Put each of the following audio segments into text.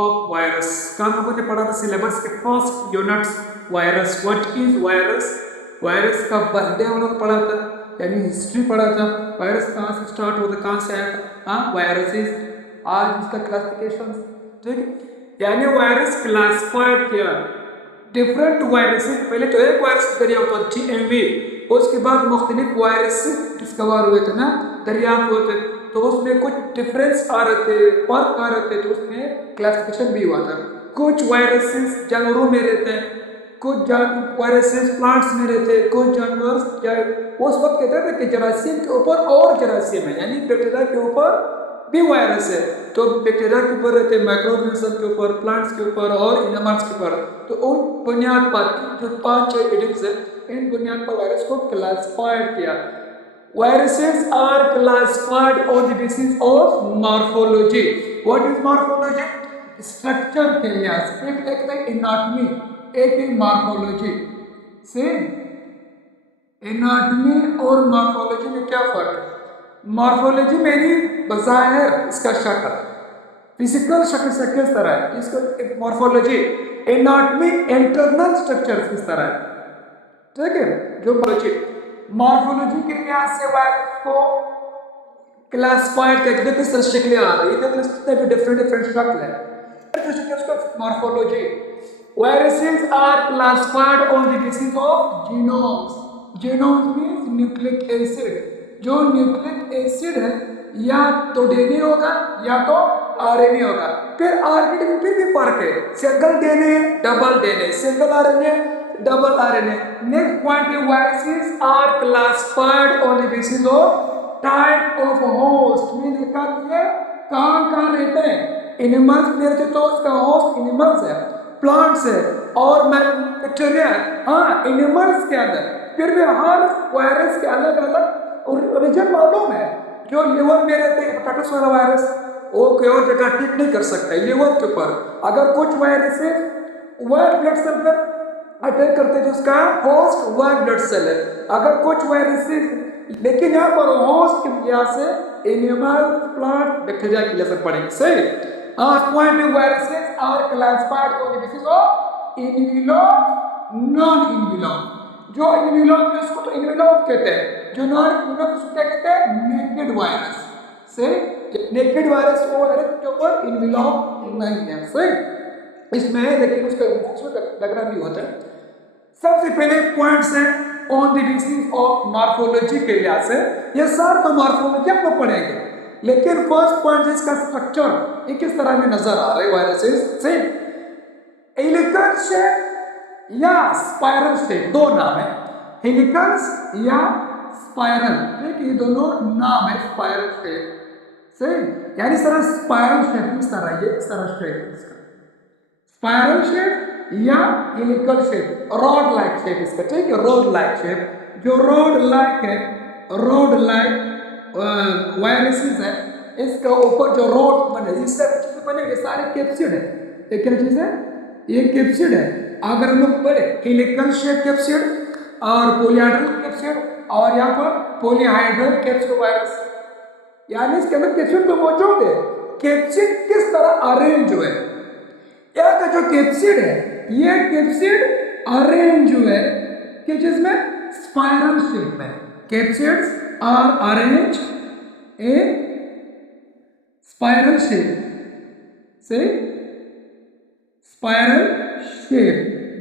Virus का हम लोगों ने पढ़ा था सिलेबस के first units virus. What is virus? Virus का बर्थडे हम लोग पढ़ा था, यानी हिस्ट्री पढ़ा था। वायरस कहाँ से स्टार्ट होता, कहाँ से आया था, हाँ वायरसेस। आज इसका क्लासिफिकेशन, ठीक है, यानी वायरस क्लासिफाइड किया डिफरेंट वायरसेस। पहले तो एक वायरस दरियाफ्त हुआ TMV, उसके बाद मुख्तलिफ वायरस डिस्कवर हुए थे ना, दरियाफ्त हुए थे, तो उसमें कुछ डिफरेंस आ रहे थे, फर्क आ रहे थे, तो उसमें क्लासिफिकेशन भी हुआ था। कुछ वायरसेस जानवरों में रहते हैं, कुछ वायरसेस प्लांट्स में रहते हैं, कुछ जानवर उस वक्त कहते थे कि जरासीम के ऊपर और जरासीम है, यानी बैक्टीरिया के ऊपर भी वायरस है। तो बैक्टीरिया के ऊपर रहते हैं, माइक्रोऑर्गेनिज्म के ऊपर, प्लांट्स के ऊपर और एनिमल्स के ऊपर। तो उन बुनियाद पर जो 5-6 एडिक्स है, इन बुनियाद पर वायरस को क्लासिफाइड किया। Viruses are classified on the basis of morphology. What is morphology? Structure के लिहाज से। एक है एनाटॉमी, एक है मॉर्फोलॉजी। सेम एनाटॉमी और मॉर्फोलॉजी में क्या फर्क है? मॉर्फोलॉजी में ही बज़ाहिर इसका शक्ल, फिजिकल शक्ल से किस तरह है, इसको मॉर्फोलॉजी। एनाटॉमी इंटरनल स्ट्रक्चर किस तरह है, ठीक है। जो मॉर्फोलॉजी के लिहाज से वायरस को क्लासिफाइड करके किस तरह शक्लें आ रही है, कितने भी डिफरेंट डिफरेंट शक्ल है, उसको morphology. Viruses are classified on the basis of genomes. Genomes means nucleic acid. जो न्यूक्लिक एसिड है या तो डीएनए होगा या तो आरएनए होगा। फिर आरएनए में फिर भी फर्क है, single DNA, double DNA, single RNA, double RNA. Next point है viruses are classified on the basis of type of host. में देखा ये कहाँ रहते हैं, एनिमल्स में रहते तो उसका होस्ट एनिमल्स है, प्लांट्स है और बैक्टीरिया है, हाँ एनिमल्स के अंदर। फिर भी हर वायरस के अलग अलग ओरिजिन मालूम है। जो लिवर में रहते हैं हेपेटाइटिस वाला वायरस, वो कोई और जगह ठीक नहीं कर सकता है लिवर के ऊपर। अगर कुछ वायरस व्हाइट ब्लड सेल पर अटैक करते हैं जिसका होस्ट व्हाइट ब्लड सेल है। अगर कुछ वायरसेस, लेकिन यहाँ पर होस्ट की वजह से एनिमल, प्लांट, बैक्टीरिया की वजह से पड़ेंगे। सही। Point viruses are classified on the basis of envelope, non envelope. जो इनविलोम है उसको तो इनविलोम कहते हैं, जो नॉन इनविलोम उसको क्या कहते हैं, नेकेड वायरस। सही। नेकेड वायरस वो है जो पर इनविलोम नहीं है। सही। इसमें है लेकिन उसका लगना भी होता है। सबसे पहले पॉइंट्स हैं on the basis of morphology के लिहाज से, ये सारे तो मॉर्फोलॉजी आपको पढ़ेंगे, लेकिन फर्स्ट पॉइंट इसका स्ट्रक्चर ये किस तरह में नजर आ रहे हैं वायरसेस से। हेलिकल शेप या स्पाइरल शेप, दो नाम है, हेलिकल्स या स्पाइरल, ठीक, ये दोनों नाम है स्पाइरल शेप। सही। यानी इस तरह स्पाइरल शेप, इस तरह ये इस तरह शेप इसका स्पाइरल शेप या helical shape, rod like shape इसका, ठीक है, रॉड लाइक शेप। जो रॉड लाइक है, रॉड लाइक वायरसेस है, इसका ऊपर जो रॉड बने, इससे बने ये सारे कैप्सिड है। ये क्या चीज है, ये कैप्सिड है। अगर हम लोग पढ़े हेलिकल शेप कैप्सिड और पॉलीहाइड्रल कैप्सिड और यहाँ पर पॉलीहाइड्रल कैप्सिड वायरस, यानी इसके अंदर कैप्सिड तो मौजूद है। कैप्सिड किस तरह अरेंज हुए, यहाँ का जो कैप्सिड है, ये कैप्सिड अरेंज हुए कि जिसमें स्पाइरल शेप में, capsids are arrange in spiral shape से spiral shape,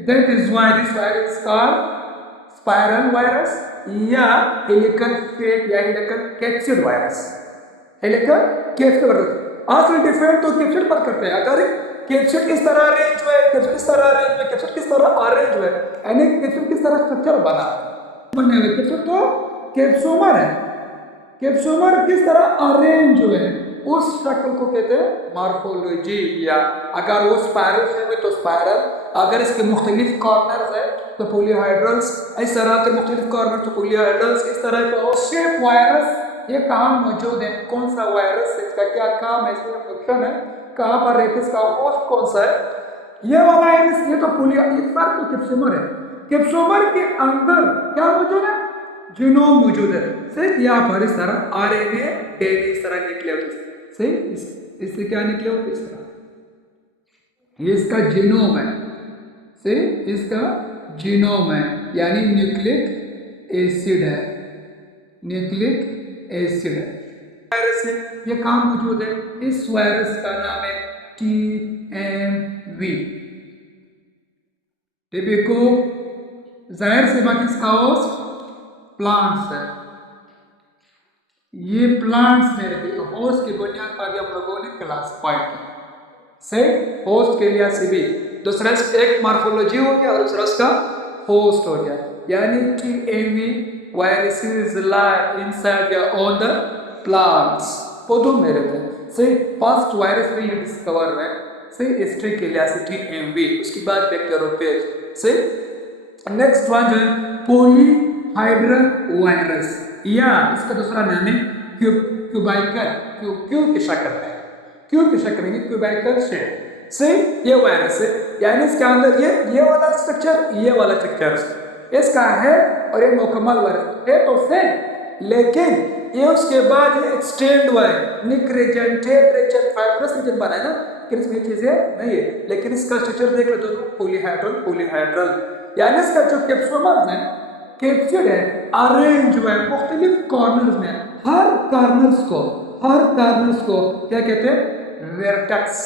that is why this virus is called spiral virus या हेलिकल शेप या helical capsid virus. Helical capsid virus असल डिफरेंट तो कैप्सिड पर करते हैं। अगर कैप्सिड किस तरह अरेंज हुए, कैप्सिड किस तरह अरेंज हुए, कैप्सिड किस तरह अरेंज हुए, यानी कैप्सिड किस तरह स्ट्रक्चर बना बने हुए। कैप्सिड तो कैप्सोमर है, कैप्सोमर किस तरह अरेंज हुए उस शक्ल को कहते हैं मॉर्फोलॉजी। या अगर वो स्पाइरल शेप है तो स्पाइरल, अगर इसके मुख्तलिफ कॉर्नर्स है तो पॉलीहाइड्रल्स, इस तरह के मुख्तलिफ कॉर्नर तो पॉलीहाइड्रल्स, इस तरह का शेप वायरस ये कहाँ मौजूद है, कौन सा वायरस है, इसका क्या काम है, इसका फंक्शन है, कहाँ पर रहते, इसका होस्ट कौन सा है। ये वाला वायरस ये तो कैप्सोमर है। कैप्सोमर के अंदर क्या मौजूद है, जीनोम मौजूद है। सही। यहाँ पर इस तरह आरएनए डीएनए इस तरह निकले होते हैं। सही। इससे क्या निकले होते इस तरह। ये इसका जीनोम है, से इसका जीनोम है, यानी न्यूक्लिक एसिड है, न्यूक्लिक एसिड है। वायरस है, ये कहाँ मौजूद है? इस वायरस का नाम है TMV, टिपिको। जाहिर से बात, इसका होस्ट प्लांट्स है। ये प्लांट्स में रहते हैं, होस्ट की बुनियाद पर भी हम लोगों ने क्लासिफाइड किया से होस्ट के लिए भी। दूसरा एक मार्फोलॉजी हो गया और दूसरा उसका होस्ट हो गया, यानी TMV वायरसेस लाई इनसाइड या ऑन द प्लांट्स, पौधों में रहते हैं। से फर्स्ट वायरस में ये डिस्कवर हुआ से हिस्ट्री के लिए से TMV, उसके बाद बैक्टीरियोफेज से। नेक्स्ट वन जो है पॉलीहाइड्रल वायरस, या इसका दूसरा नाम है क्यूबाइकल, क्यू की शक्ल में, क्यों की शक्ल में क्यूबाइकल शेप से ये वायरस है, यानी इसके अंदर ये वाला स्ट्रक्चर, ये वाला स्ट्रक्चर इसका है, और ये मुकम्मल वायरस है तो सेम, लेकिन ये उसके बाद ये एक्सटेंड हुआ है, neck region, tail region, fibrous region बना है ना, लेकिन इसमें चीजें नहीं है। लेकिन इसका स्ट्रक्चर देख लो दोनों, पॉलीहाइड्रल, यानी इसका जो कैप्सूल है, कैप्सूल है, अरेंज हुआ है मुख्तलिफ कॉर्नर्स में, हर कॉर्नर्स को क्या कहते हैं? वर्टेक्स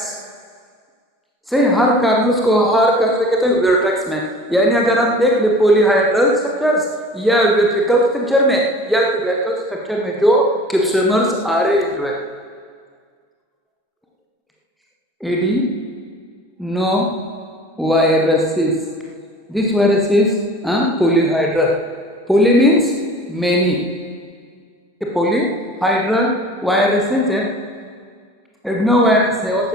से। हर कॉर्नर्स को हर कॉर्नर कहते हैं वर्टेक्स में, यानी अगर हम देख ले पॉलीहाइड्रल स्ट्रक्चर्स या वर्टिकल स्ट्रक्चर में या वर्टिकल स्ट्रक्चर में जो कैप्सूल्स अरेंज हुए, adeno viruses, this virus is polyhedral, poly means many, ये पॉलीहाइड्रल वायरसेस है, एडनो वायरस है, और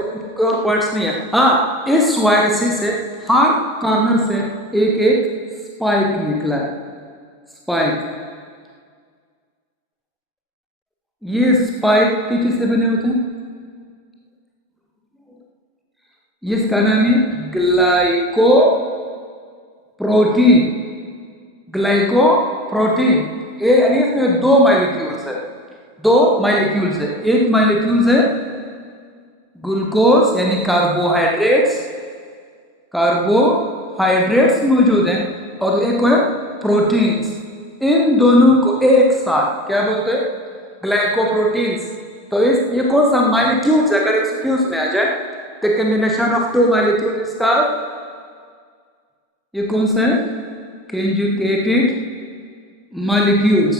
पॉइंट्स नहीं है। हाँ, इस वायरस से हर कॉर्नर से एक एक स्पाइक निकला है, स्पाइक। ये स्पाइक किस चीज से बने होते हैं? इसका नाम है ग्लाइकोप्रोटीन, ग्लाइकोप्रोटीन। यानी इसमें दो मॉलिक्यूल्स है, एक मॉलिक्यूल्स है ग्लूकोज यानी कार्बोहाइड्रेट्स मौजूद हैं, और एक है प्रोटीन्स। इन दोनों को एक साथ क्या बोलते हैं? ग्लाइकोप्रोटीन्स। तो ये कौन सा मॉलिक्यूल्स, अगर एक्सक्यूज में आ जाए, the combination of two molecules का, ये कौन सा है? कंजुगेटेड मॉलिक्यूल्स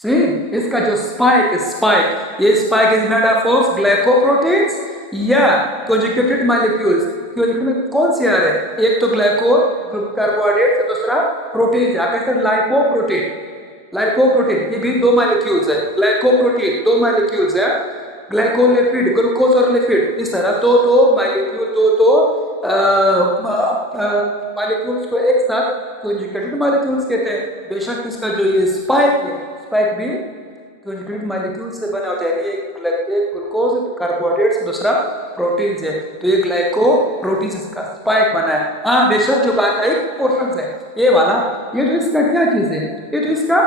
से। इसका जो स्पाइक, ये spike is made up of glycoproteins या कंजुगेटेड मॉलिक्यूल्स। कौन से आ रहे हैं? एक तो कार्बोहाइड्रेट, दूसरा प्रोटीन, लाइपोप्रोटीन, ये भी दो मॉलिक्यूल्स है। ग्लाइकोप्रोटीन दो मॉलिक्यूल्स है, ग्लाइकोलिपिड, ग्लूकोज और लिपिड, इस तरह दो मॉलिक्यूल्स को एक साथ कंजुगेटेड मॉलिक्यूल्स कहते हैं। बेशक इसका जो ये स्पाइक भी कंजुगेटेड मॉलिक्यूल से बना होता है, एक ग्लूकोज कार्बोहाइड्रेट्स, दूसरा प्रोटीन्स है, तो ये ग्लाइकोप्रोटीन्स का स्पाइक बना है। हाँ, बेशक जो बात आई पोर्शंस है, ये वाला, ये तो इसका क्या चीज है? ये तो इसका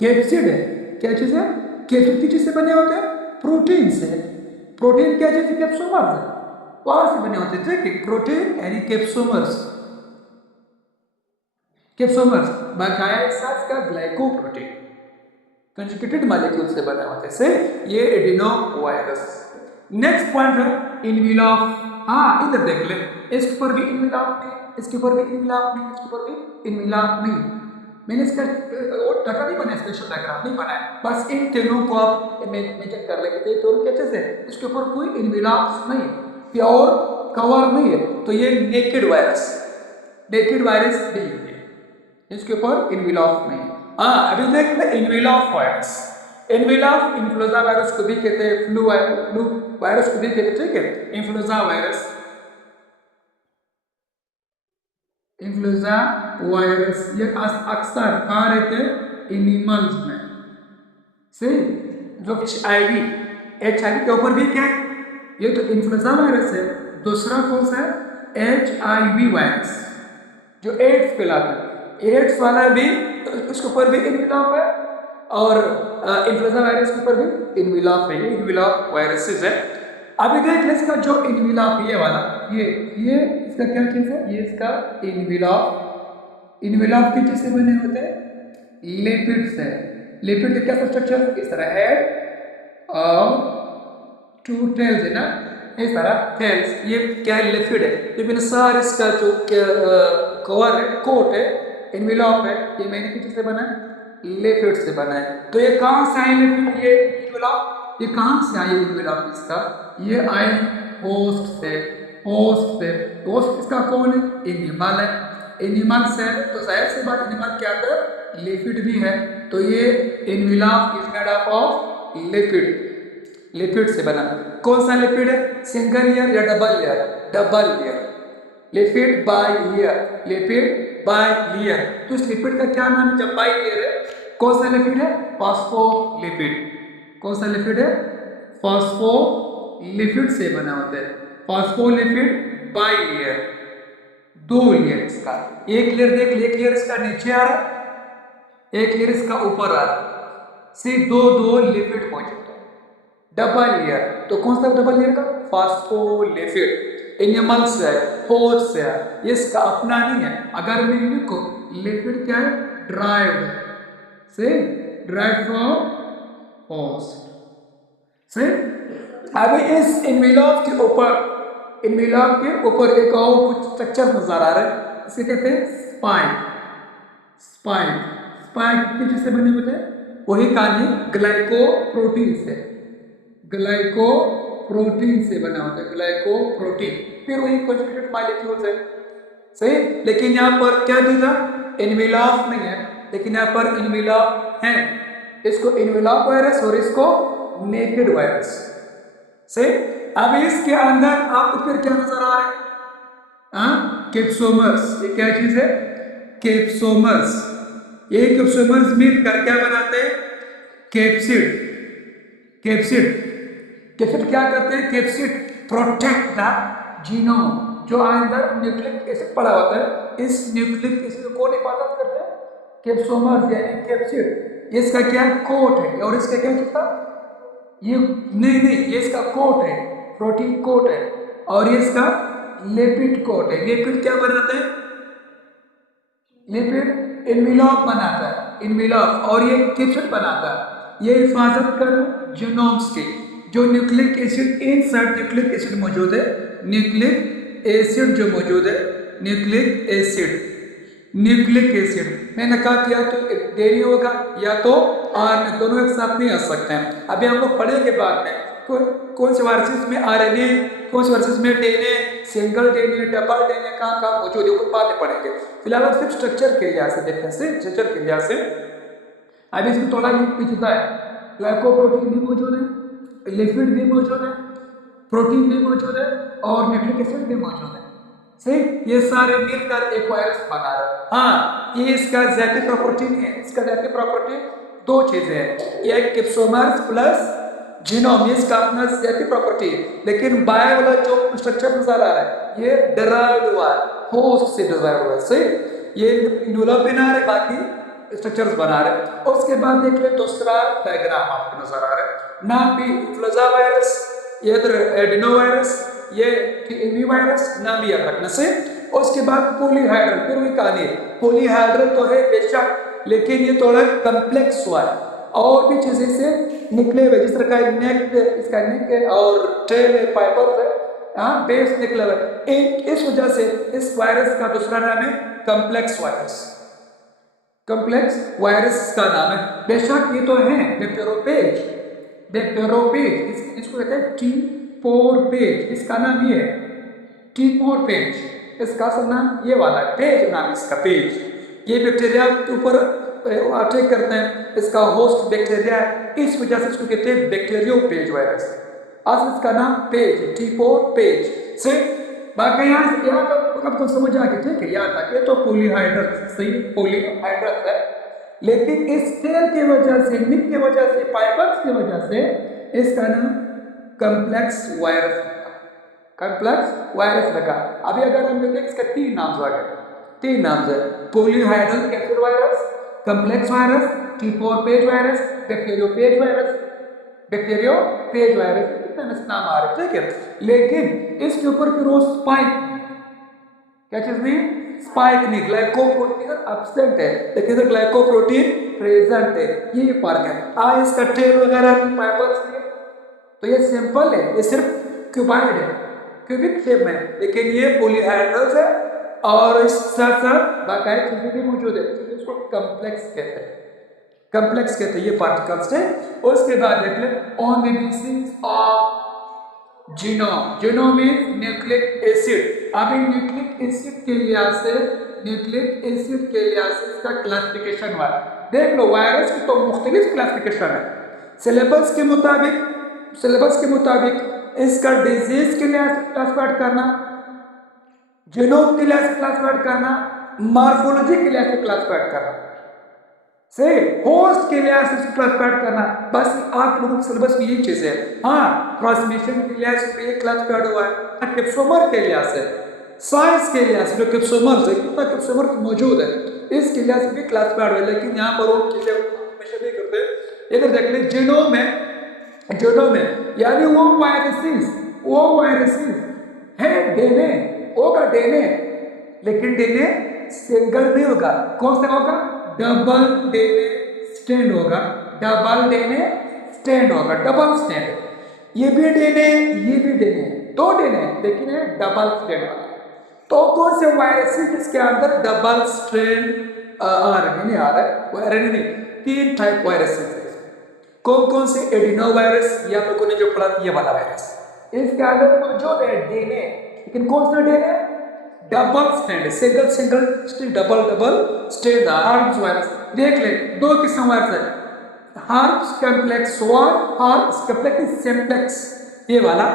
कैप्सिड है। क्या चीज है? कैप्सिड किस चीज से बने होते हैं? प्रोटीन से। प्रोटीन क्या चीज है? कैप्सूमर्स है, वहां से बने होते थे कि प्रोटीन यानी कैप्सूमर्स बकाया साथ का ग्लाइकोप्रोटीन कंजुगेटेड मॉलिक्यूल से बने होते से ये एडिनो वायरस। नेक्स्ट पॉइंट है इनविलॉफ। हाँ, इधर देख ले, इसके ऊपर भी इनविलॉफ नहीं, इसके ऊपर भी इनविलॉफ नहीं, इसके ऊपर भी इनविलॉफ नहीं। मैंने इसका वो ढक्कन नहीं बनाया, स्पेशल डायग्राम नहीं बनाया, बस इन तीनों को आप मेजर कर लेंगे तो क्या चीज है? इसके ऊपर कोई इनविलॉफ नहीं है, प्योर कवर नहीं है, तो ये नेकेड वायरस नहीं है, इसके ऊपर इनविलॉफ नहीं है। हाँ, अभी देख ले इनविलॉफ वायरस, इन्फ्लुएंजा वायरस को भी कहते हैं, फ्लू वायरस को भी कहते हैं, ठीक है? इन्फ्लुएंजा वायरस ये अक्सर कहाँ रहते हैं? एनिमल्स में से। जो HIV के ऊपर भी क्या है? ये तो इन्फ्लुएंजा वायरस है, दूसरा कौन सा है? HIV वायरस जो एड्स फैलाता है, एड्स वाला भी, तो उसके ऊपर भी इन्विलॉफ है, और इन्फ्लुएंजा वायरस के ऊपर भी इन्विलॉफ है, ये इन्विलॉफ वायरसेस है। अभी देख ले इसका जो इनविलाप ये वाला, ये इसका क्या चीज है, ये इसका इनविलाप। इनविलाप किस चीज से बने होते हैं, लिपिड से। लिपिड का क्या स्ट्रक्चर, इस तरह हेड और टू टेल्स है ना, इस तरह टेल्स, ये क्या है, लिपिड है। लेकिन सारे इसका जो कवर है, कोट है, इनविलाप है, ये मैंने किस चीज से बना है, लिपिड से बना है। तो ये कहाँ से आए लिपिड, ये इनविलाप, ये कहाँ से आए इनविलाप इसका, ये आए होस्ट से। होस्ट से, होस्ट इसका कौन है, एनिमल है। एनिमल से, तो जाहिर सी बात एनिमल के अंदर लिपिड भी है, तो ये envelope is made up of lipid, lipid से बना। कौन सा लिपिड है, सिंगल लेयर या double layer, double layer, lipid bilayer, lipid bilayer. तो इस लिपिड का क्या नाम है, जब बाय लेयर है, कौन सा लिपिड है, फॉस्फोलिपिड। कौन सा लिपिड है, फॉस्फोलिपिड से बना होता है। फॉस्फोलिपिड बाय लेयर, दो लेयर इसका, एक लेयर देख, एक लेयर इसका नीचे आ रहा है, एक लेयर इसका ऊपर आ रहा है, से दो दो लिपिड मौजूद है, डबल लेयर। तो कौन सा डबल लेयर का, फॉस्फोलिपिड। एनिमल से है, होस्ट से है, ये इसका अपना नहीं है। अगर मैं लिखो लिपिड क्या है, ड्राइव्ड से, ड्राइव्ड फ्रॉम होस्ट से। अभी इस इनविलॉप के ऊपर, इनविलॉप के ऊपर एक और कुछ स्ट्रक्चर नजर आ रहा है, इसे कहते हैं स्पाइक। स्पाइक, स्पाइक किस चीज से बने होते हैं, वही कहानी ग्लाइकोप्रोटीन से, ग्लाइकोप्रोटीन से बना होता है, ग्लाइकोप्रोटीन। फिर वही कॉन्जुगेटेड मॉलिक्यूल्स है, सही। लेकिन यहाँ पर क्या दिया, इनविलॉप नहीं है, लेकिन यहाँ पर इनविलॉप है। इसको इनविलॉप वायरस और इसको नेकेड वायरस से। अब इसके अंदर आपको फिर क्या नजर आ रहा है, कैप्सोमर्स। ये क्या चीज है, कैप्सोमर्स। ये कैप्सोमर्स मिलकर क्या बनाते हैं, कैप्सिड। कैप्सिड, कैप्सिड क्या करते हैं, कैप्सिड प्रोटेक्ट द जीनोम। जो अंदर न्यूक्लिक एसिड पड़ा होता है, इस न्यूक्लिक एसिड को हिफाजत करते हैं कैप्सोमर्स यानी कैप्सिड। इसका क्या कोट है, और इसका क्या चीज था, ये नहीं, ये इसका कोट है, प्रोटीन कोट है, और ये इसका लिपिड कोट है। लिपिड क्या बनाता है, लिपिड इनविलॉप बनाता है, इनविलॉप, और ये कैप्सिड बनाता है। ये हिफाजत कर जीनोम्स की। जो nucleic acid, inside nucleic acid मौजूद है, न्यूक्लिक एसिड जो मौजूद है, न्यूक्लिक एसिड, न्यूक्लिक एसिड, मैंने कहा कि या तो देरी होगा या तो आरएनए, दोनों एक साथ नहीं आ सकते हैं। अभी हम लोग पढ़ेंगे बाद में कौन से वायरसेस में आरएनए, कौन से वायरसेस में DNA, single DNA, double DNA कहाँ मौजूद है, वो बाद में पढ़ेंगे। फिलहाल हम सिर्फ स्ट्रक्चर के लिहाज से देखते हैं, स्ट्रक्चर के लिहाज से। अभी इसमें थोड़ा ही पेचीदा है, ग्लाइकोप्रोटीन भी मौजूद है, लिपिड भी मौजूद है, प्रोटीन भी मौजूद है, और न्यूक्लिक एसिड भी मौजूद है, सही। ये सारे मिलकर एक वायरस बना रहे हैं। हाँ, ये इसका ज़ाती प्रॉपर्टी नहीं है, इसका ज़ाती प्रॉपर्टी दो चीजें हैं, एक कैप्सोमर्स प्लस जीनोम, इसका अपना ज़ाती प्रॉपर्टी। लेकिन बाय वाला जो स्ट्रक्चर नजर आ रहा है, ये डिराइव्ड हुआ है, होस्ट से डिराइव्ड हुआ है, सही। ये इनविलॉप बना रहे, बाकी स्ट्रक्चर्स बना रहे। और उसके बाद देख ले दूसरा डायग्राम आपको नजर आ रहा है, ना भी इन्फ्लुएंजा वायरस, ये इधर एडिनो वायरस, ये टीबी वायरस, नाम याद रखने से। और उसके बाद पॉलीहाइड्रल, फिर वही कहानी है, पॉलीहाइड्रल तो है बेशक, लेकिन ये थोड़ा कम्प्लेक्स हुआ है, और भी चीजें से निकले हुए, जिस तरह का नेक, इसका नेक है और टेल है, फाइबर है, हाँ, बेस निकले हुए। इस वजह से इस वायरस का दूसरा नाम है कम्प्लेक्स वायरस, कम्प्लेक्स वायरस का नाम है। बेशक ये तो है बैक्टीरियोफेज, बैक्टीरियोफेज, इसको कहते हैं टी पोर पेज, इसका नाम ये है टी पोर पेज, इसका असल नाम ये वाला पेज, नाम इसका पेज। ये बैक्टीरिया के ऊपर अटैक करते हैं, इसका होस्ट बैक्टीरिया है, इस वजह से इसको कहते हैं बैक्टीरियोफेज वायरस। असल इसका नाम पेज, टी पोर पेज से। बाकी यहाँ तक आपको समझ आ गया, ठीक है, यहाँ तक ये तो पॉलीहाइड्रल, सही, पॉलीहाइड्रल है। लेकिन इस सेल की वजह से, निक की वजह से, फाइबर्स की वजह से इसका नाम कम्प्लेक्स वायरस, कम्प्लेक्स वायरस लगा। अभी अगर हम देखें, इसका तीन नाम आ गए, तीन नाम है, polyhedral capsid virus, complex virus, T four phage virus, bacteriophage virus, bacteriophage virus, tetanus नाम आ रहा है, ठीक है। लेकिन इसके ऊपर फिर वो स्पाइक, क्या चीज नहीं, स्पाइक नहीं, ग्लाइकोप्रोटीन एब्सेंट है लेकिन इधर ग्लाइकोप्रोटीन प्रेजेंट है, ये फर्क है। इस टेल वगैरह फाइबर्स नहीं, तो ये सिंपल है, ये सिर्फ क्यूबाइड है, क्यूबिक शेप में, लेकिन ये पॉलीहेड्रल्स है और इस साथ साथ बाकायदा चीजें भी मौजूद है, इसको कॉम्प्लेक्स कहते हैं, कॉम्प्लेक्स कहते हैं ये पार्टिकल्स है। उसके बाद देख ले on the basis of genome, genome means nucleic acid. अभी न्यूक्लिक एसिड के लिहाज से, न्यूक्लिक एसिड के लिहाज से इसका क्लासिफिकेशन हुआ। देख लो वायरस की तो मुख्तलिफ क्लासिफिकेशन है, सिलेबस के मुताबिक, सिलेबस के मुताबिक इसका डिजीज के लिहाज से क्लासिफाइड करना, जीनोम के लिहाज से क्लासिफाइड करना, मॉर्फोलॉजी के लिहाज से क्लासिफाइड करना, से होस्ट के लिहाज से क्लासिफाइड करना। बस आप लोगों के सिलेबस में यही चीज है। हाँ, ट्रांसमिशन के लिहाज से ये क्लासिफाइड हुआ है, कैप्सोमर के लिहाज से, साइंस के लिहाज से जो कैप्सोमर है, कितना कैप्सोमर मौजूद है, इसके लिहाज से भी क्लासिफाइड हुआ है। लेकिन यहाँ पर वो चीजें हमेशा नहीं करते। इधर देख ले जीनोम है, जीनोम है यानी वो वायरसेस है डीएनए होगा, डीएनए, लेकिन डीएनए सिंगल नहीं होगा, कौन सा होगा, डबल डीएनए स्ट्रैंड होगा, डबल डीएनए स्ट्रैंड होगा, डबल स्ट्रैंड। ये भी डीएनए, ये भी डीएनए, दो डीएनए लेकिन ये डबल स्ट्रैंड वाला। तो कौन से वायरसेस जिसके अंदर डबल स्ट्रैंड आरएनए आ रहा है, वो आरएनए नहीं, तीन टाइप वायरसेस है। कौन कौन से, एडिनो वायरस, या लोगों ने जो पढ़ा ये वाला वायरस, इसके अंदर मौजूद है डीएनए, लेकिन कौन सा DNA, double strand, single single strand, double double strand. Harps virus देख ले, दो किस्म वायरस है, harps complex 1, harps complex simplex, ये वाला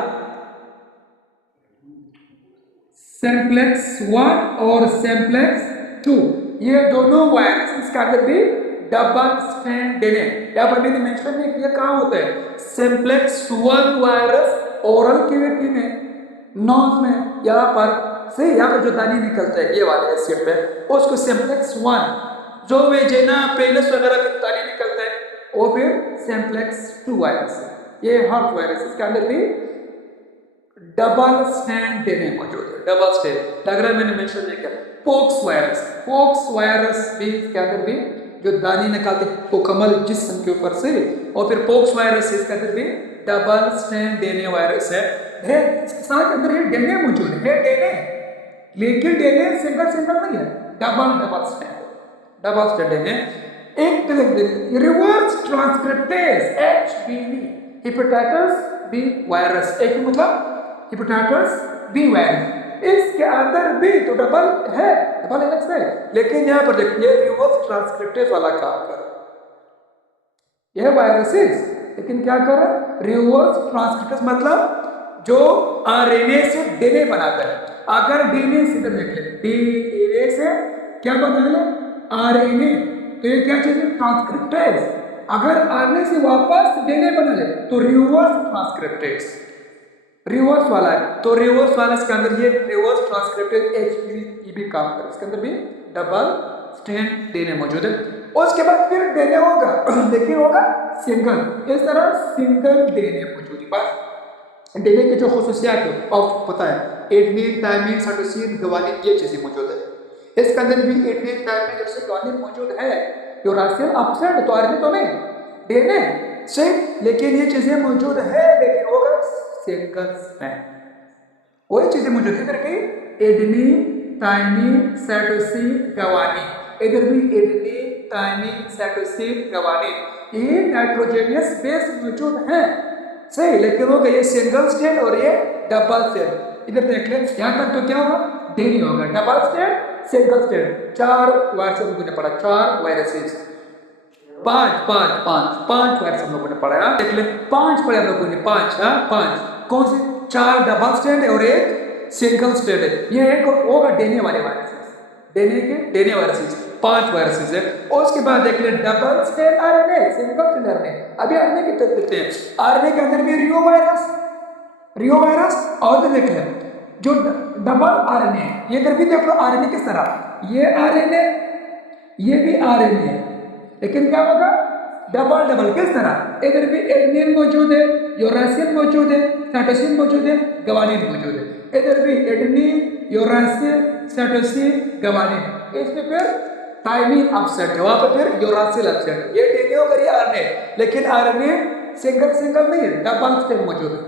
सिंप्लेक्स 1 और सिंप्लेक्स 2, ये दोनों वायरस, इसके अंदर भी डबल स्ट्रैंड डीएनए। यहाँ पर मैंने मेंशन नहीं किया कहाँ होता है, सिंप्लेक्स 1 वायरस ओरल कैविटी में, नोज में, यहाँ पर से यहाँ पर जो दानी निकलता है ये वाले एसिड पे, उसको सिंप्लेक्स 1, जो वेजिना पेनिस वगैरह के दानी निकलता है वो फिर सिंप्लेक्स 2 वायरस है, ये हार्ट वायरस, इसके अंदर भी डबल स्ट्रैंड डीएनए मौजूद है, डबल स्ट्रैंड। लग रहा है मैंने मेंशन नहीं किया। पोक्स वायरस भी इसके अंदर भी जो दानी निकालते मुकम्मल जिस्म के ऊपर से, और फिर पोक्स वायरस इसके अंदर भी डबल स्ट्रैंड डीएनए वायरस है, इसके साथ अंदर ये डीएनए मौजूद है, डीएनए, लेकिन डीएनए सिंगल सिंगल नहीं है, डबल स्ट्रैंड डीएनए। एक reverse transcriptase HBV, hepatitis B virus, एक मतलब हेपेटाइटिस बी वायरस, इसके अंदर भी तो डबल है, डबल हेलिक्स है, लेकिन यहाँ पर देखिए रिवर्स ट्रांसक्रिप्टेज वाला काम कर, यह वायरसेस, लेकिन क्या कर रहा है, रिवर्स ट्रांसक्रिप्टेज मतलब जो आरएनए से डीएनए बनाता है। अगर डीएनए से देख ले, डीएनए से क्या बना ले, आरएनए, तो ये क्या चीज है, ट्रांसक्रिप्टेज। अगर आरएनए से वापस डीएनए बना ले तो रिवर्स ट्रांसक्रिप्टेज, रिवर्स वाला है, तो रिवर्स वाला इसके अंदर ये रिवर्स ट्रांसक्रिप्टेज एचबीवी काम कर, इसके अंदर भी डबल स्ट्रैंड डीएनए मौजूद है। उसके बाद फिर डीएनए होगा, लेकिन होगा सिंगल, इस तरह सिंगल डीएनए मौजूद है। बस डीएनए की जो खुसूसियात है आपको पता है, एडेनिन, थायमिन, साइटोसिन, ग्वानिन, ये चीजें मौजूद है। इसके अंदर भी एडेनिन, थायमिन जैसे ग्वानिन मौजूद है, यूरासिल अपसेंट, तो आरएनए तो नहीं, डीएनए से, लेकिन ये चीजें मौजूद है, लेकिन होगा सिंगल स्ट्रैंड, वही चीजें मौजूद है। इधर भी एडेनिन, थायमिन, साइटोसिन, ग्वानिन, इधर भी एडेनिन, थायमिन, साइटोसिन, ग्वानिन, ये नाइट्रोजनियस बेस मौजूद है, सही, लेकिन हो गया ये सिंगल स्ट्रैंड और ये डबल स्ट्रैंड। इधर देख ले, यहाँ तक तो क्या होगा, डीएनए होगा, double strand, single strand, 4 virus हम लोगों ने पढ़ा, 4 वायरसेस, पांच वायरस हम लोगों ने पढ़ा, देख ले 5 पढ़े हम लोगों ने, 5 कौन से, 4 डबल स्ट्रैंड है और एक सिंगल स्ट्रैंड है, ये एक होगा डीएनए वाले वायरसेस, डीएनए वायरसेस, 5 वायरसेस है। और उसके बाद देख ले double strand RNA, single strand RNA. अभी आरएनए की तरफ देखते हैं, आरएनए के अंदर भी रियो वायरस, और देख ले जो डबल आरएनए, ये इधर भी देख लो आरएनए किस तरह, ये आरएनए, ये भी आरएनए, लेकिन क्या होगा, डबल किस तरह, इधर भी एडेनिन मौजूद है, यूरासिल मौजूद है, साइटोसिन मौजूद है, गवानीन मौजूद है। इधर भी एडेनिन, यूरासिल, साइटोसिन, गवानीन। इसमें फिर थाइमिन अपसेट है, वहां पर फिर यूरासिल अपसेट है। ये डीएनए होकर ये आरएनए, लेकिन आरएनए सिंगल सिंगल नहीं है, डबल स्ट्रैंड मौजूद है।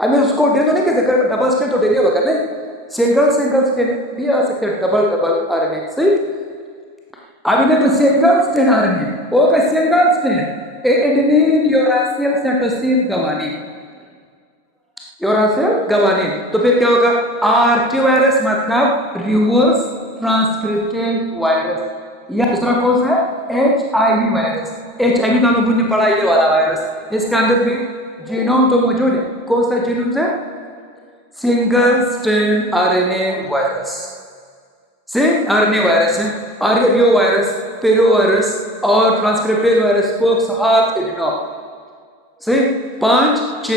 हमें उसको डीएनए तो नहीं कह सकते, डबल स्ट्रैंड तो डीएनए होगा नहीं, सिंगल सिंगल स्ट्रैंड भी आ सकते हैं, डबल डबल आरएनए। सही। अभी देखो सिंगल स्ट्रैंड आरएनए, वो का single strand adenine, uracil, cytosine, guanine, uracil, guanine. तो फिर क्या होगा, आरटी वायरस मतलब रिवर्स ट्रांसक्रिप्शन वायरस, या दूसरा कौन सा है, एचआईवी वायरस। एचआईवी का लोगों ने पढ़ा, ये वाला वायरस, इसके अंदर भी जीनोम तो मौजूद है। कौन सा जीनोम है, सिंगल स्ट्रैंड आरएनए वायरस से आरएनए वायरस है। आरएनए वायरस, पेरो वायरस और transcriptase virus, pox, heart, Adhanom. सही। 5